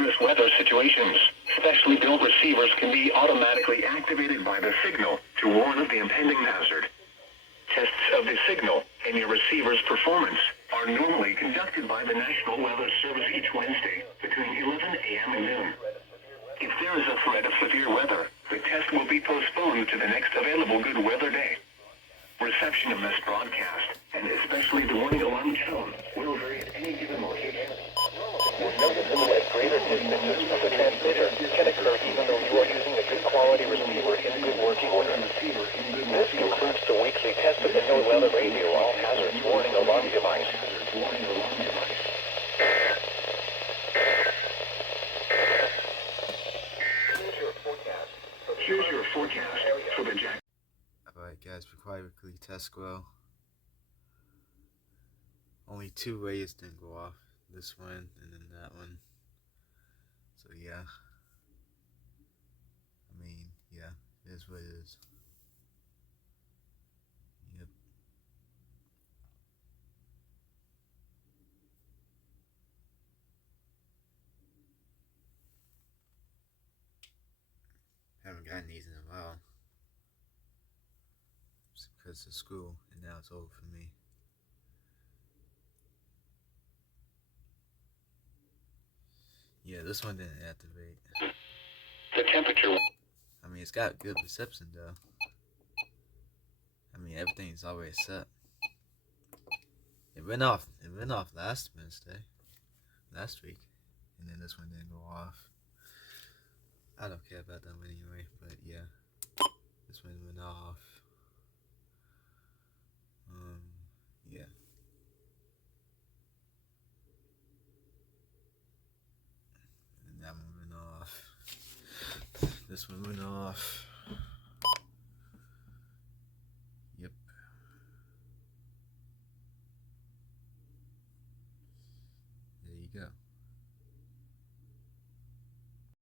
dangerous weather situations. Specially built receivers can be automatically activated by the signal to warn of the impending hazard. Tests of the signal and your receiver's performance are normally conducted by the National Weather Service each Wednesday between 11 a.m. and noon. If there is a threat of severe weather, the test will be postponed to the next available good weather day. Reception of this broadcast, and especially the warning alarm tone, will vary at any given location. Noticeable at greater distances from the transmitter can occur even though you are using a good quality receiver in good working order. This concludes the weekly test of the No Weather Radio All Hazards Warning Alarm Device. Here's your forecast for the Jack. Alright guys, before I quickly test well, only 2 rays didn't go off, this one and then that one, so yeah, I mean, yeah, it is what it is. Yep. Haven't gotten these in a while. It's because of school, and now it's over for me. Yeah, this one didn't activate. The temperature. I mean, it's got good reception though. I mean, everything's already set. It went off last week, and then this one didn't go off. I don't care about that one anyway, but yeah, this one went off. Yeah. And that one went off. This one went off. Yep. There you go.